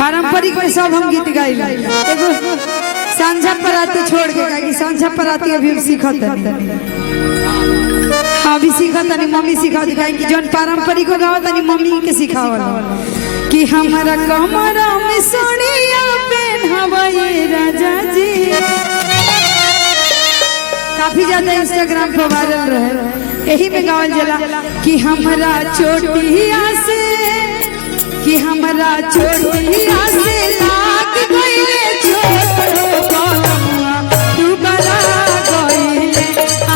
पारंपरिक में सब हम गीत गाइल एगो सांझा पराती छोड़ के कि सांझा पराती अभी सीखत अभी सीखत नहीं मम्मी सिखा दिखाई कि जौन पारंपरिक को गावत नहीं मम्मी के सिखावल कि हमारा कमरा में सोनिया पहनावे राजा जी काफी ज्यादा इंस्टाग्राम पर वायरल रहे यही में गावल जला कि हमारा चोटिया से कि हमारा चोटिया से लाग गइले छोटो कलमुआ तू बड़ा गइले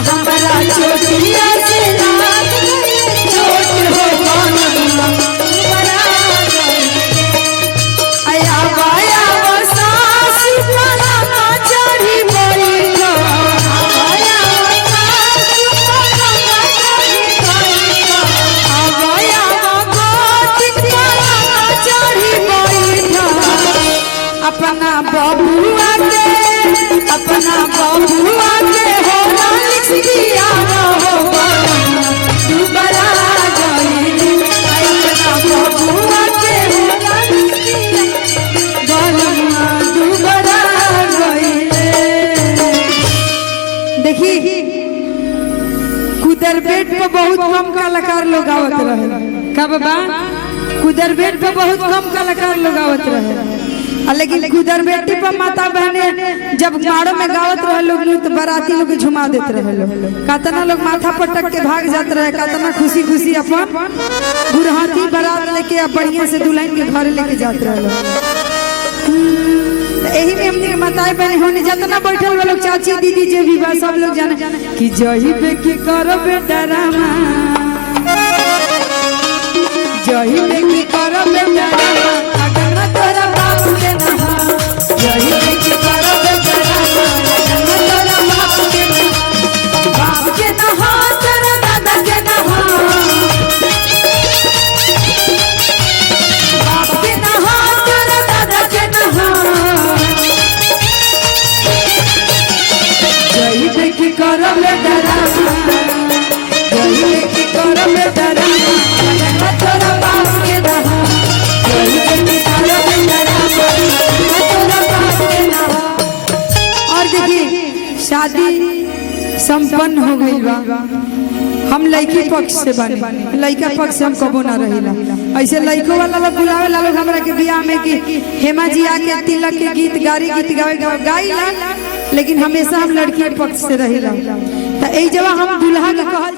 हमारा चोटिया से लाग गइले छोटो कलमुआ तू बड़ा गइले आया बाया सास पलंग चढ़ी बैठो आया सास पलंग चढ़ी बैठो आया अपना बबुआ के हो लिख दिया हो तू बड़ा गइले अपना बबुआ के हो लिख दिया तू बड़ा गइले। देखी कुदर बेट पे बहुत कम कलाकार लोग आवत रहे का बाबा कुदर बेट पे बहुत कम कलाकार लोग आवत रहे लेकिन कुदर बेटी पर माता बहने जब माड़ो में गावत रहे लोग तो बाराती लोग झुमा देते रहे लोग कतना लोग माथा पटक के भाग जाते रहे कतना खुशी खुशी अपन बुरहाती बारात लेके बढ़िया से दुल्हन के घर लेके जाते रहे लोग। यही में हमने माताएं बहने होने जितना बैठल लोग चाची दीदी जे भी बा सब लोग जाने कि जही पे की करो बेटा रामा जही पे की करो बेटा रामा शादी संपन्न हो गई बा हम लड़की पक्ष से बने लड़का पक्ष से हम कबो ना रहिला ऐसे लड़को वाला लोग बुलावे ला लोग हमरा के बियाह में कि हेमा जी आके तिलक के गीत गारी गीत गाइला लेकिन हमेशा हम लड़की पक्ष से रहिला तो ए जब हम दुल्हा के कहल